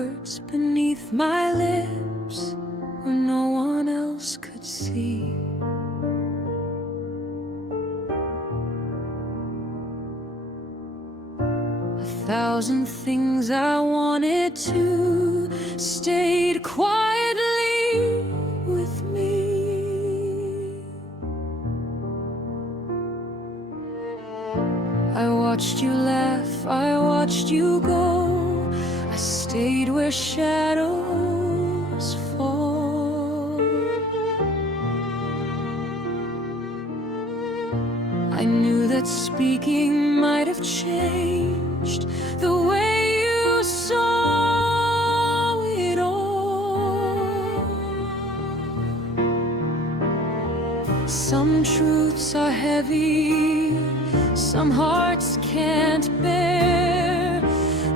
words beneath my lips where no one else could see. A thousand things I wanted to stayed quietly with me. I watched you laugh, I watched you go, I stayed where shadows fall. I knew that speaking might have changed the way you saw it all. Some truths are heavy, some hearts can't bear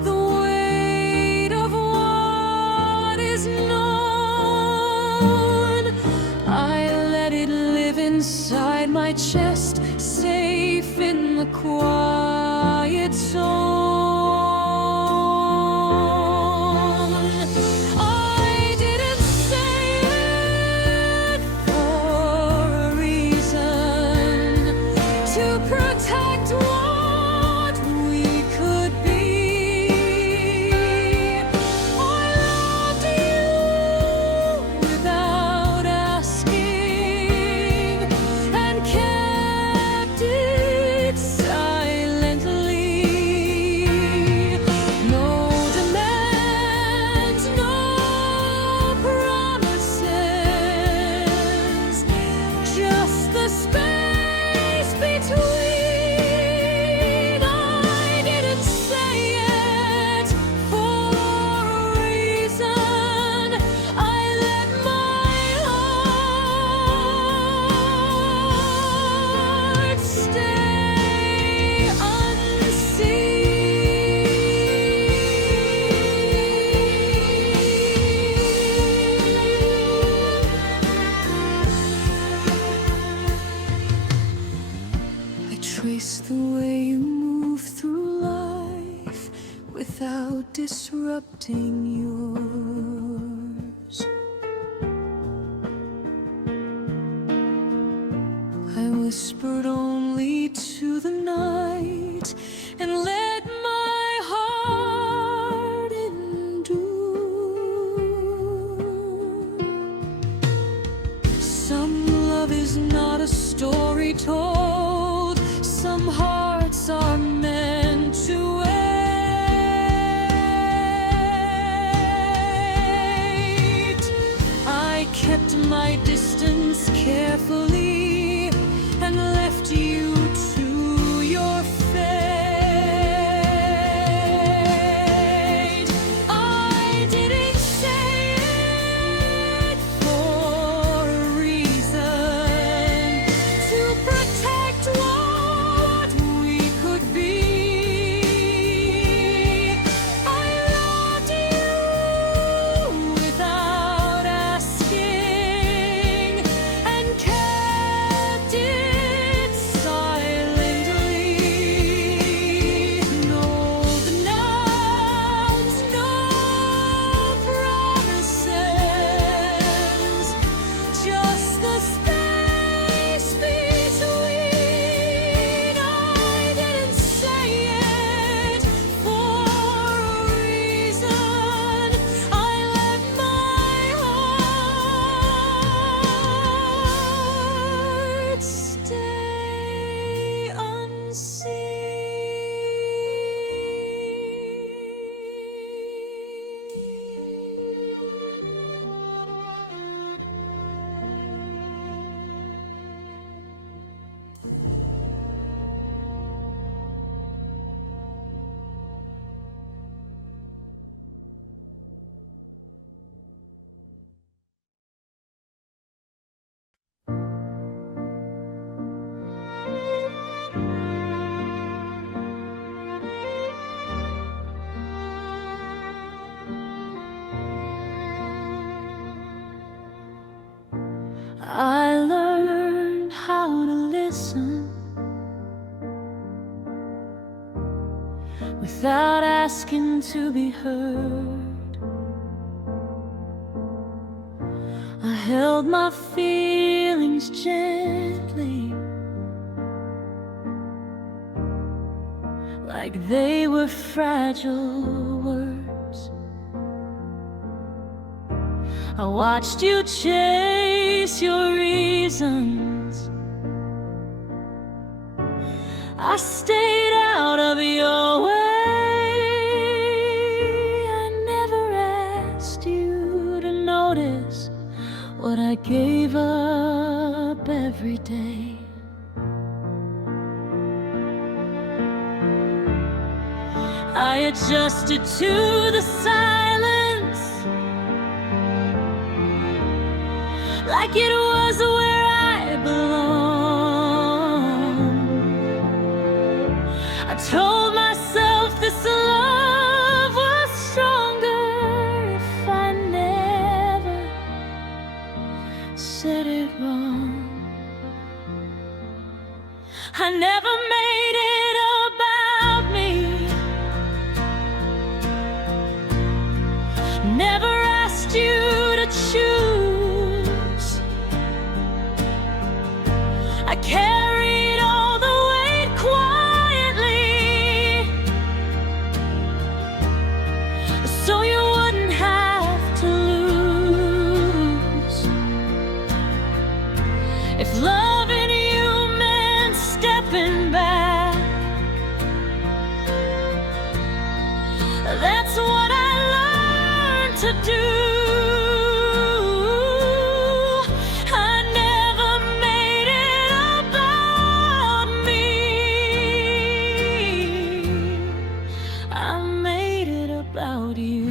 the weight of what is known. I let it live inside my chest, safe in the quiet zone. I didn't say it for a reason, to protect what we could be. I loved you without asking and kept it silently. No demands, no promises, just the space between. I didn't say it for a reason. I let my heart stay unseen. I trace the way you move through life without disrupting yours. I whispered only to the night and let my heart endure. Some love is not a story told, some hearts are meant to wait. I kept my distance carefully and left you to your fate. I didn't say it for a reason, to protect what we could be. I loved you without asking and kept it silently. No demands, no promises, just the space between. I didn't say it for a reason. I let my heart stay unseen. I learned how to listen without asking to be heard. held my feelings gently, like they were fragile words. I watched you chase your reasons. I stayed out of your way. I never asked you to notice what I gave up every day. I adjusted to the silence, like it was where I belong. I told myself this love was stronger if I never said it wrong. I never made it about me, never asked you to choose. I carried all the weight quietly, so you wouldn't have to lose. If loving you meant stepping back, that's what I learned to do. About you.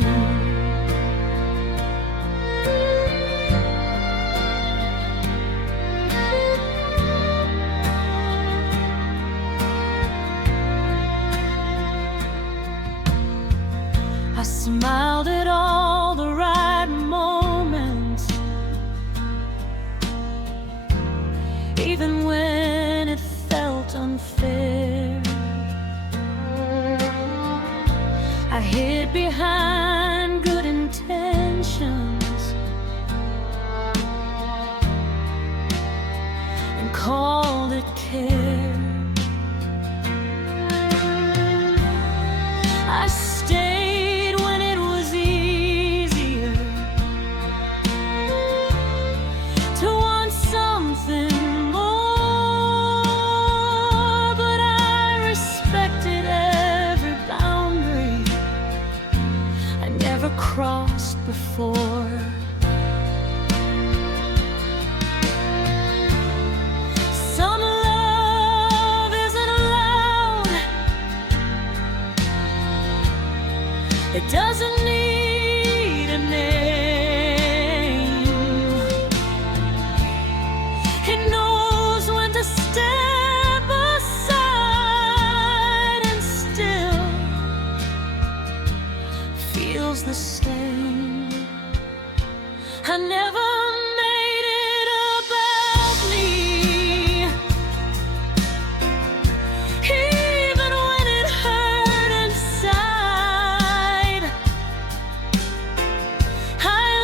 I smiled at all the right moments, even when it felt unfair. I hid behind good intentions and called it care. I stayed when it was easier to want something more, but I respected every boundary I never crossed before. Some love isn't allowed. It doesn't need a name. It knows when to step aside and still feels the same. I never made it about me, even when it hurt inside. I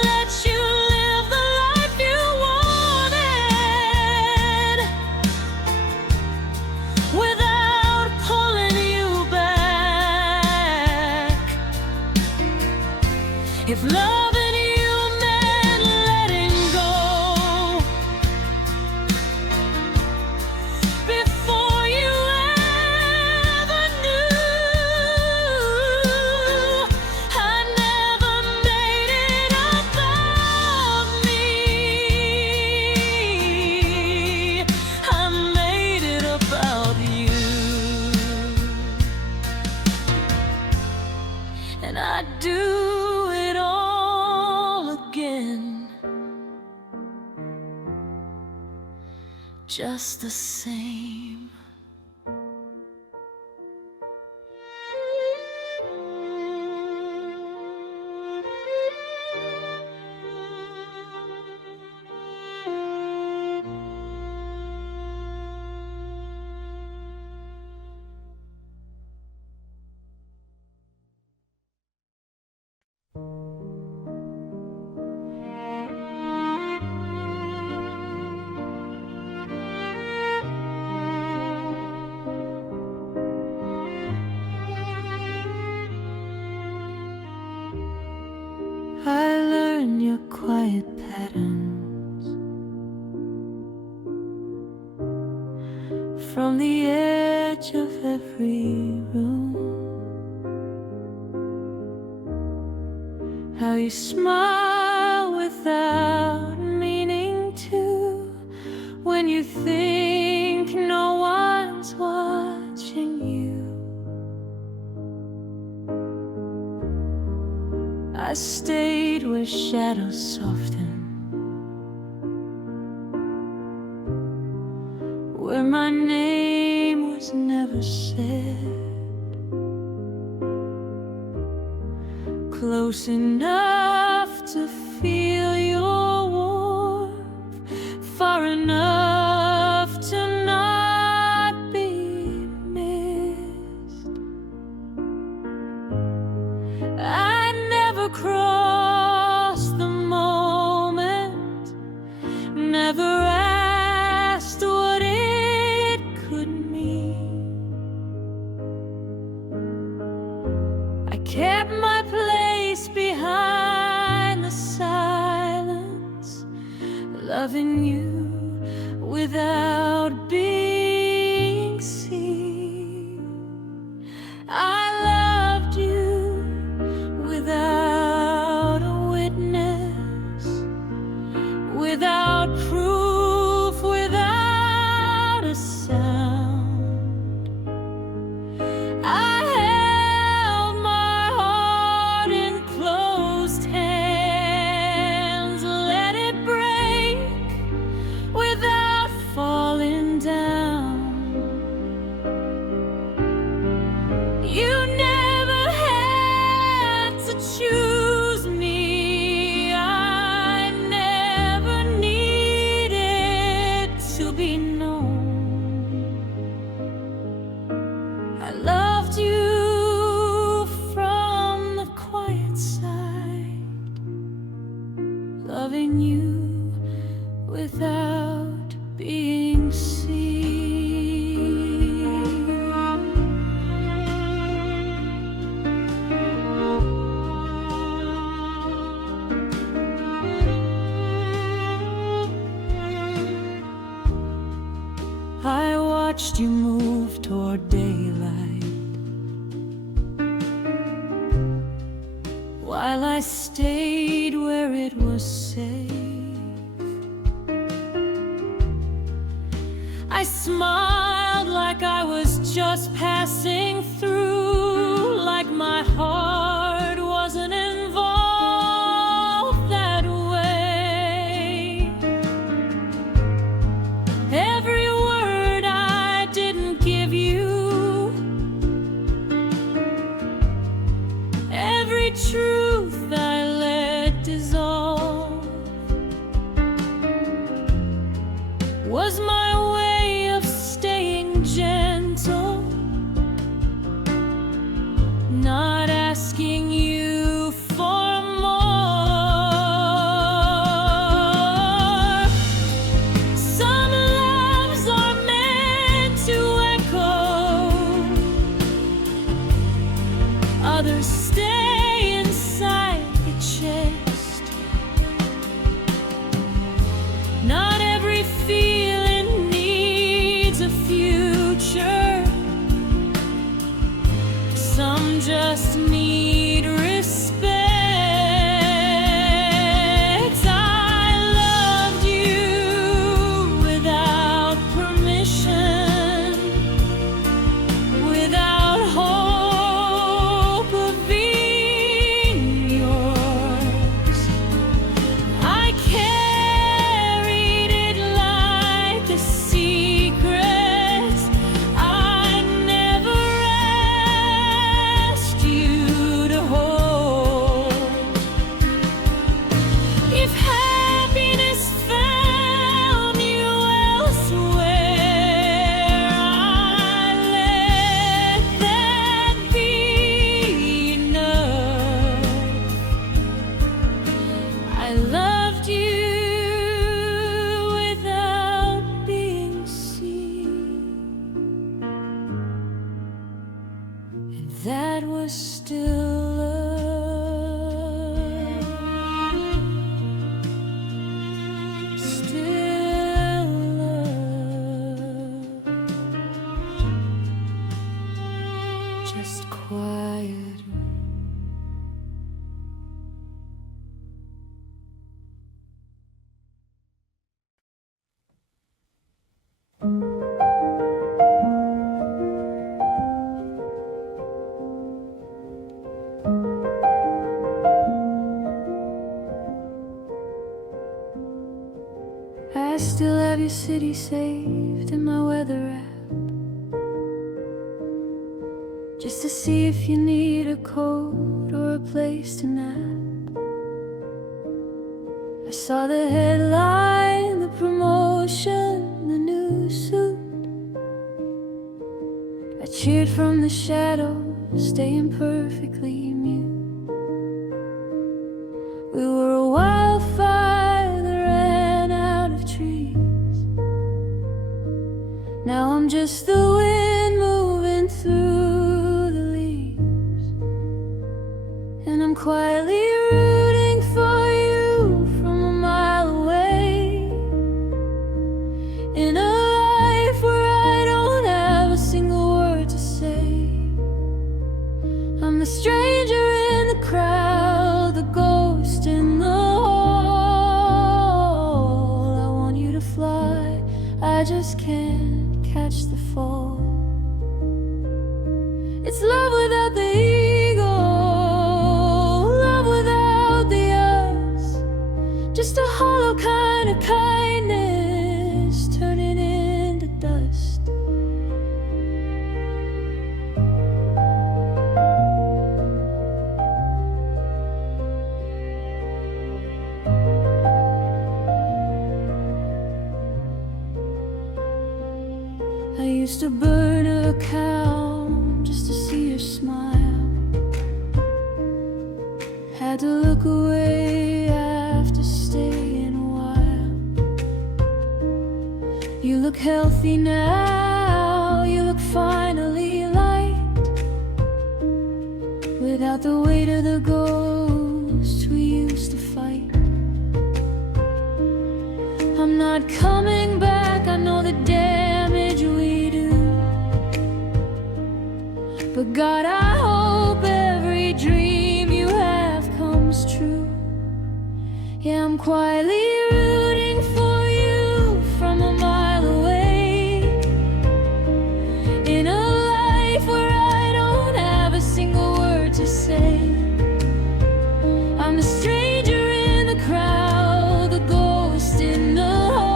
let you live the life you wanted without pulling you back. If loving you meant letting go before you ever knew, I never made it about me. I made it about you. And I do it all again, just the same. I learn your quiet patterns from the edge of every room. How you smile without meaning to, when you think no one's watching you. I stayed where shadows soften, where my name was never said, close enough to feel your warmth, far enough to not be missed. I never crossed the moment, never asked what it could mean. I kept my place behind the silence, loving you without being seen. I loved you without a witness, without proof, without a sound. I held my heart in closed hands, let it break without falling down. You never had to choose me, I never needed to be known. I loved you from the quiet side, loving you without being seen. I watched you move toward daylight, while I stayed where it was safe. I smiled like I was just passing through, like my heart wasn't involved that way. Every word I didn't give you, every truth I let dissolve, was my way of staying gentle, not asking you for more. Some loves are meant to echo, others stay inside the chest. Not every feeling needs a future, some just need respect. I loved you without permission, without hope of being yours. I carried it like a secret I never asked you to hold. If happiness found you elsewhere, I let that be enough. I loved you without being seen, and that was still love. I still have your city saved in my weather app, just to see if you need a coat or a place to nap. I saw the headline, the promotion, the new suit. I cheered from the shadows, staying perfectly mute. We were a wildfire that ran out of trees. Now I'm just the wind moving through the leaves, and I'm quietly rooting for you from a mile away, in a life where I don't have a single word to say. I'm the stranger in the crowd, the ghost in the hall. I want you to fly, I just can't catch the fall. It's love without the ego, love without the us, just a hollow kind of kindness turning into dust. I used to burn a cow just to see your smile. Had to look away after staying a while. You look healthy now, you look finally light, without the weight of the ghost we used to fight. I'm not coming back, I know the damage we do, but God, I hope every dream you have comes true. Yeah, I'm quietly rooting for you from a mile away, in a life where I don't have a single word to say. I'm the stranger in the crowd, the ghost in the hall.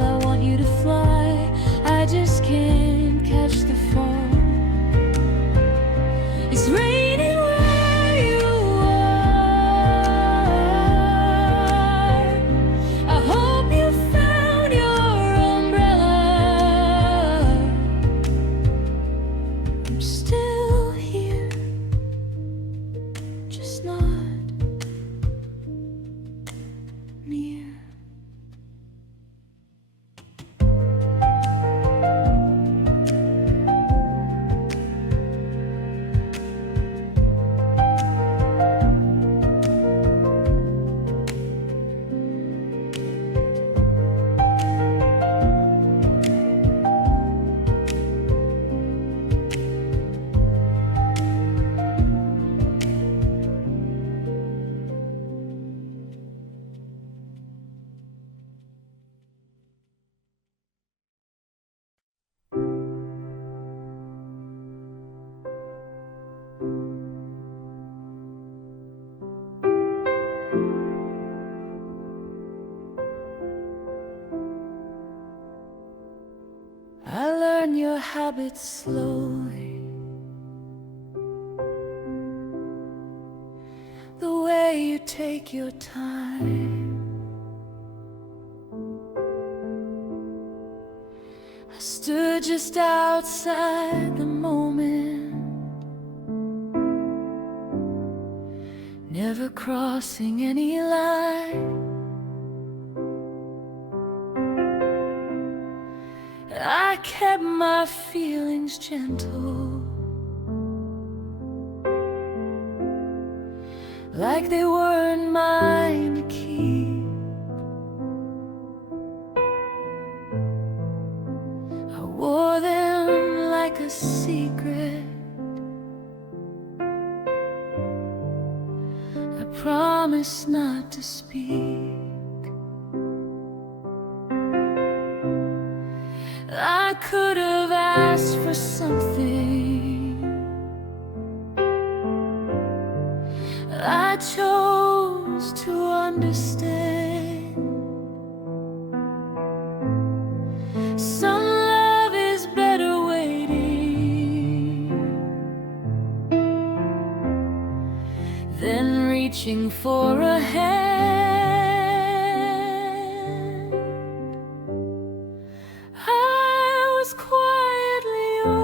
I want you to fly, I just can't catch the fall. It's raining where you are. I hope you found your umbrella. I'm still here, just not near. I learn your habits slowly, the way you take your time. I stood just outside the moment, never crossing any line. I kept my feelings gentle, like they weren't mine to keep. I wore them like a secret. I promised not to speak. was something I chose to understand. Some love is better waiting than reaching for a hand. I was quietly yours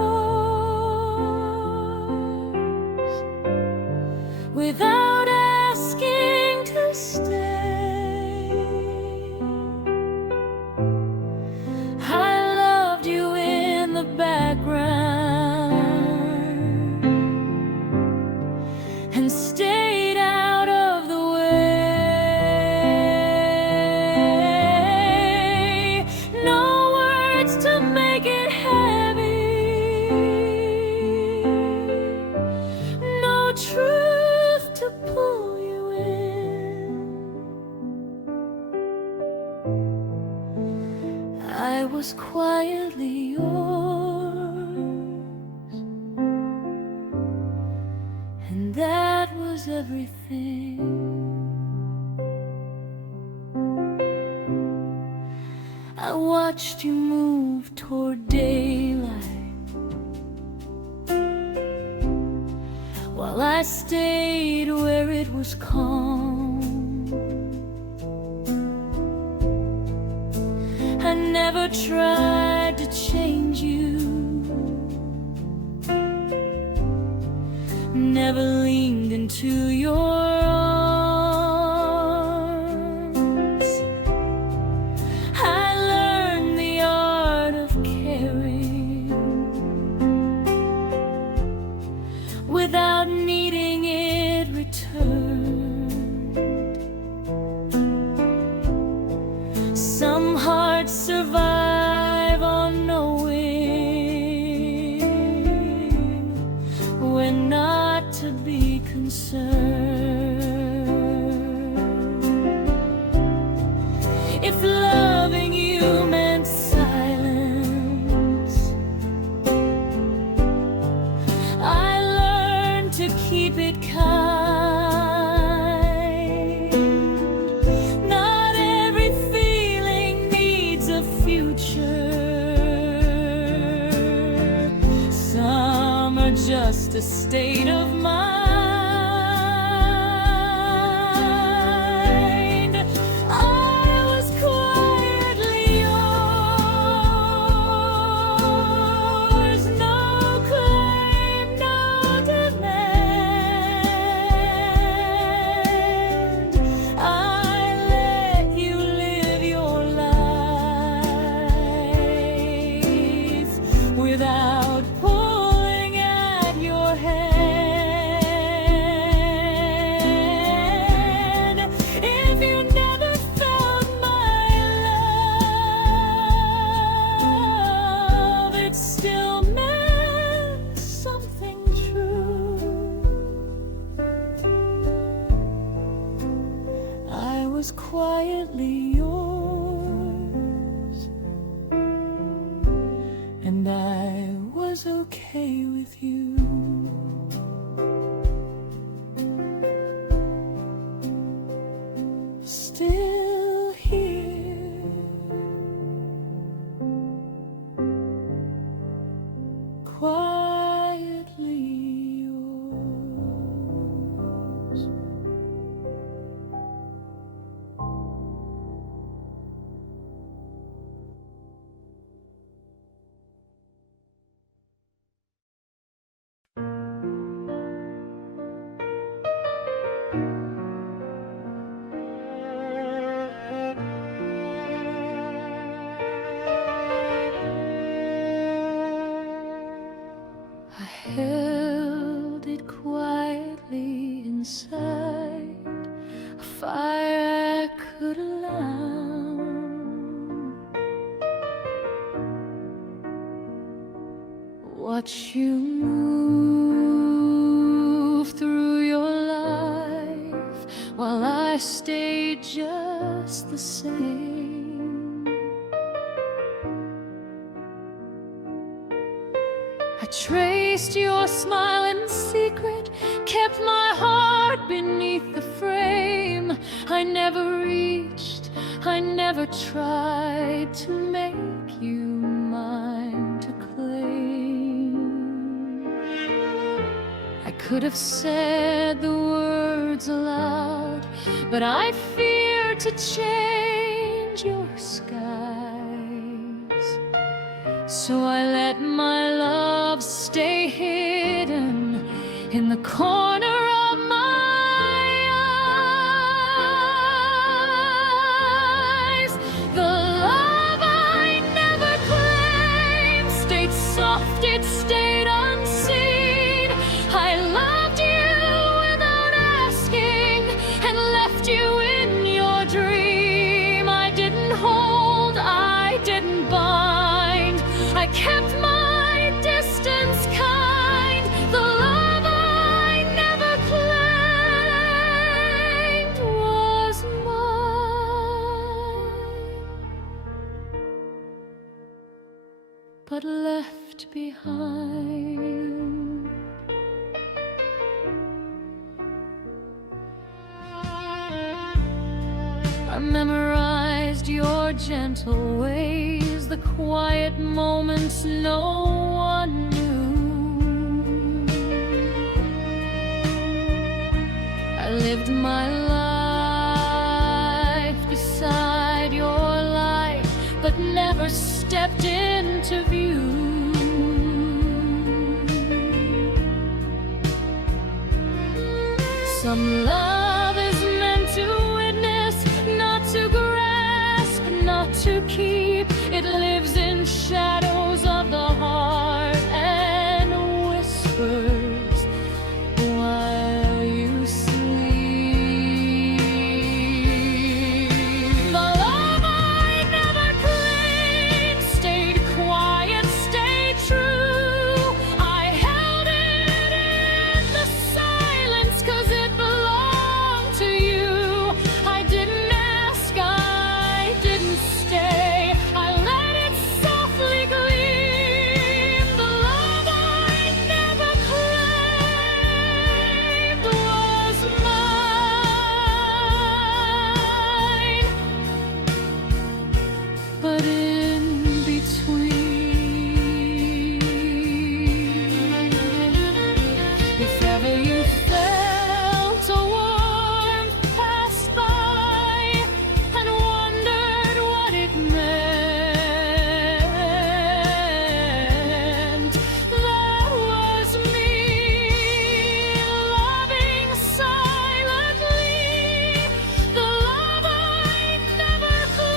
without asking to stay. I loved you in the background and stayed out of the way. No words to make it heavy, no truth to pull you in. I was quietly yours, and that was everything. I watched you move toward daylight while I stayed where it was calm. I never tried to change you, never leaned into your arms. I learned the art of caring without needing it returned. Some hearts survive on knowing when not to be concerned. If loving you meant silence, I learned to keep it kind. Not every feeling needs a future. Some are just a state of mind. I was quietly yours, no claim, no demand. I let you live your life without pulling at your hand. If you never felt my love, it still meant something true. I was quietly yours, and I was okay with you. Still here, quietly yours. I held it quietly inside, a fire I could allow. Watch you move through your life while I stayed just the same. 'Cause traced your smile in secret, kept my heart beneath the frame. I never reached, I never tried to make you mine to claim. I could have said the words aloud, but I feared to change your skies. So I let my love stay hidden in the corner of my eyes. The love I never claimed stayed soft, it stayed unseen. I loved you without asking and left you in your dream. I didn't hold, I didn't bind, I kept my distance kind. The love I never claimed was mine, but left behind. I memorized your gentle ways, the quiet moments no one knew. I lived my life beside your light, but never stepped into view. Some love is meant to witness, not to grasp, not to keep. It lives in shadows of the heart and whispers while you sleep. The love I never claimed stayed quiet, stayed true. I held it in the silence 'cause it belonged to you. I didn't ask, I didn't stay, I let it softly gleam. The love I never claimed was mine, but in between, if ever you felt a warmth pass by and wondered what it meant, that was me, loving silently, the love I never claimed.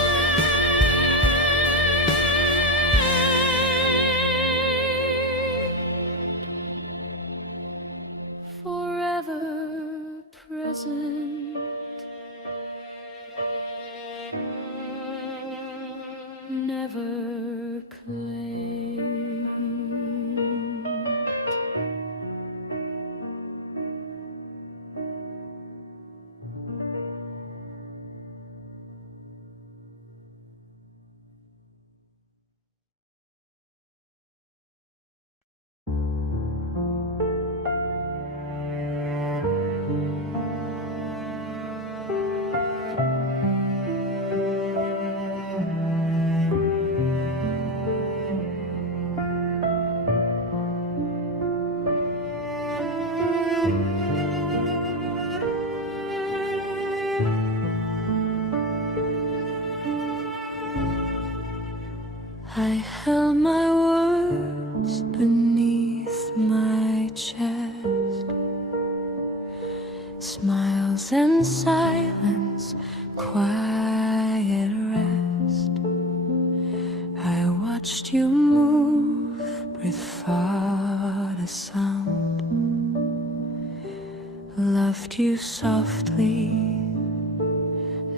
Forever present, never claimed. I held my words beneath my chest, smiles and silence, quiet rest. I watched you move, without a sound, loved you softly,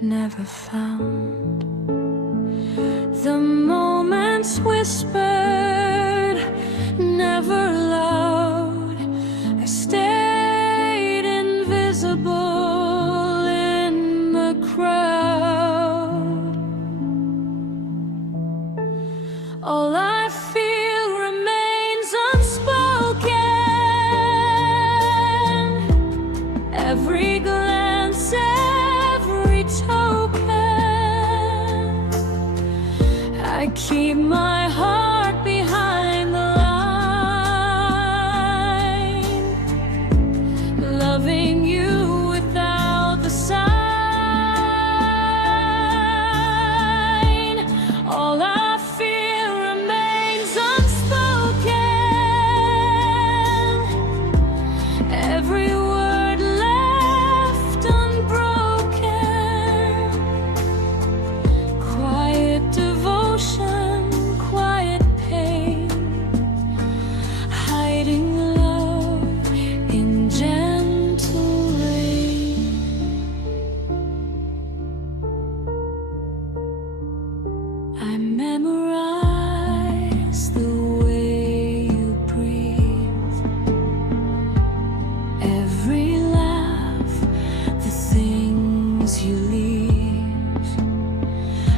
never found. The moments whispered, never loud. I stayed invisible in the crowd. All I feel remains unspoken. keep my heart behind the line, loving you without the sign. All I feel remains unspoken, every word left unbroken. Quiet devotion, quiet pain, hiding love in gentle rain. I memorize the way you breathe, every laugh, the things you leave.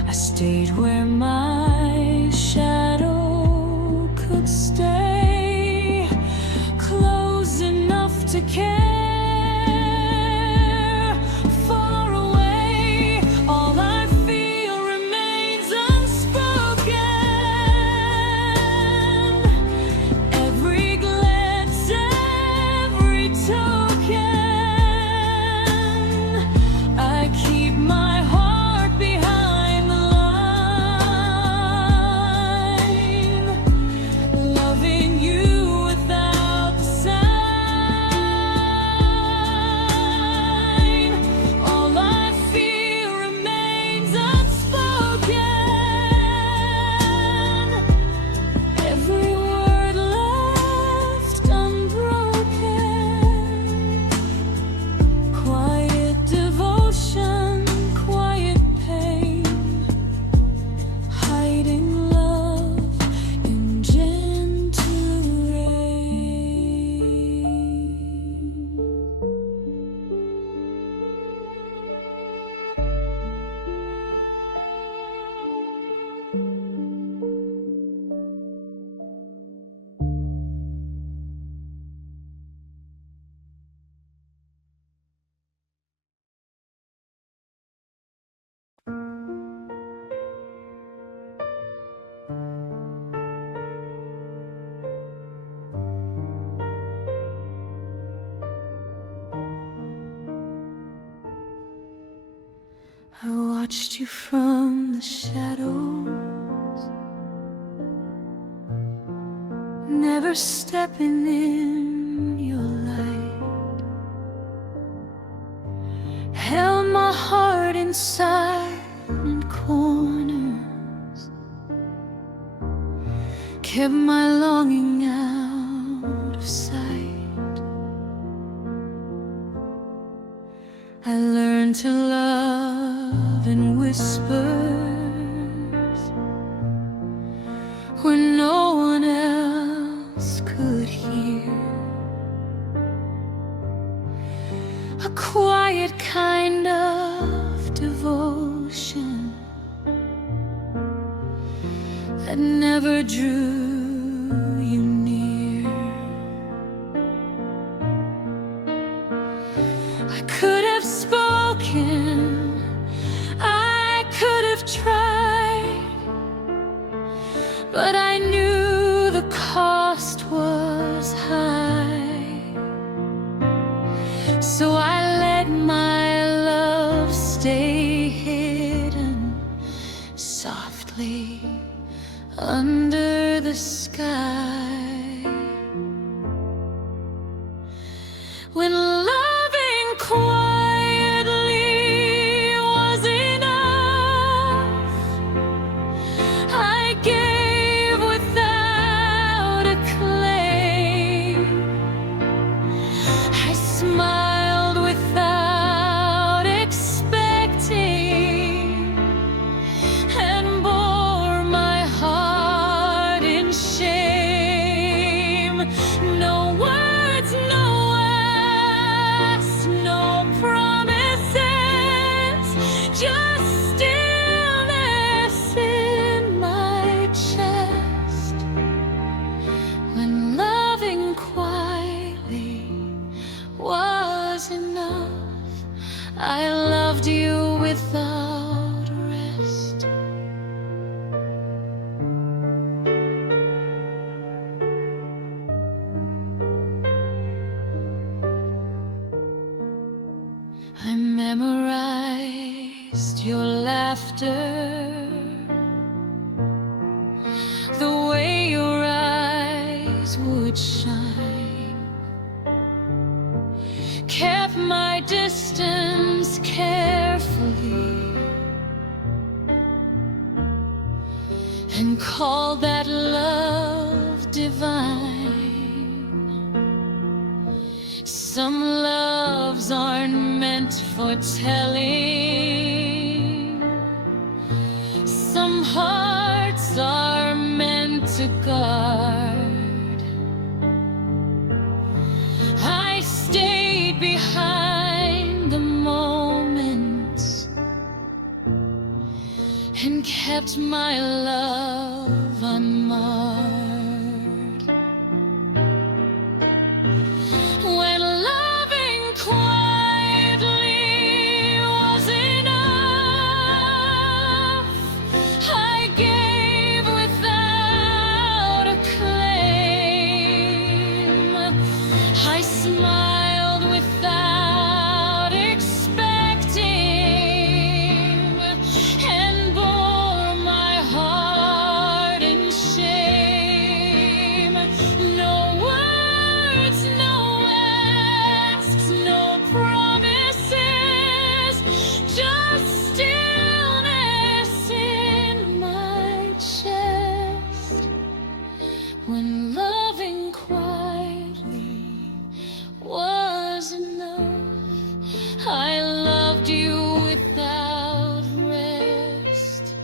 I stayed where my shadow could stay, close enough to care. Far away, all I feel remains unspoken. Every glance, every token. I keep my heart behind the line, loving you without the sign. All I feel remains unspoken, every word left unbroken. Quiet devotion, quiet pain, hiding love in gentle rain. I watched you from the shadows, never stepping in your light. Held my heart in silent corners, kept my longing out of sight. I learned to love in whispers when no one else could hear. A quiet kind of devotion that never drew you near. I could have spoken, I could have tried, but I knew the cost was high. So I let my love stay hidden softly under the sky. When loving quietly was enough, I gave without a claim. I smiled without expecting, and bore my heart in shame. No words, no asks, no promises, just stillness in my chest. When loving quietly was enough, I loved you without rest. I memorized your laughter, the way your eyes would shine, kept my distance carefully, and called that love divine. Some loves aren't meant for telling, some hearts are meant to guard. I stayed behind the moments and kept my love unmarred. When loving quietly was enough, I gave without a claim. I smiled without expecting, and bore my heart in shame. No words, no asks, no promises, just stillness in my chest. When loving quietly was enough, I loved you without rest.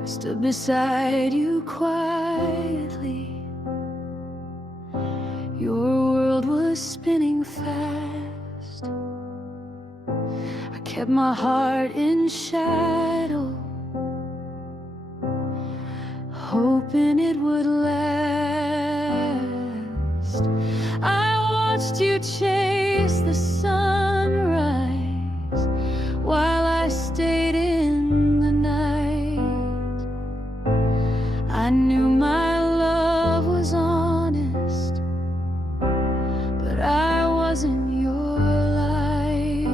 I stood beside you quietly. Your world was spinning fast. I kept my heart in shadow, hoping it would last. I watched you chase the sunrise while I stayed in the night. I knew my love was honest, but I wasn't your light.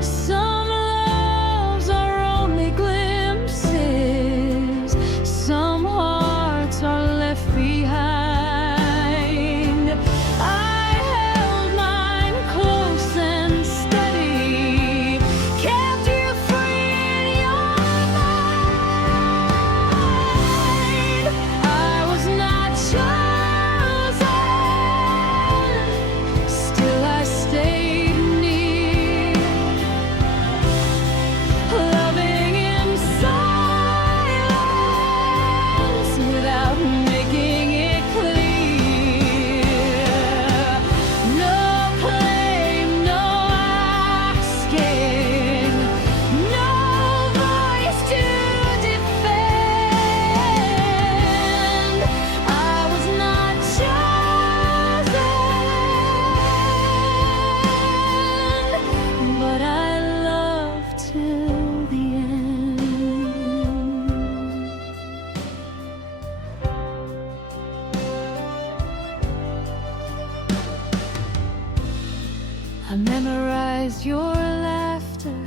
Some loves are only glimpses, some hearts are left behind. I held mine close and steady, kept you free in your mind. I was not chosen, still I stayed near, loving in silence without making it clear. No claim, no asking, no voice to defend. I was not chosen, but I loved till the end. I memorized your laughter,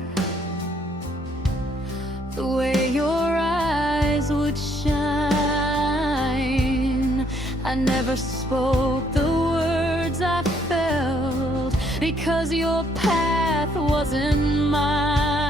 the way your eyes would shine. I never spoke the words I felt, because your path wasn't mine.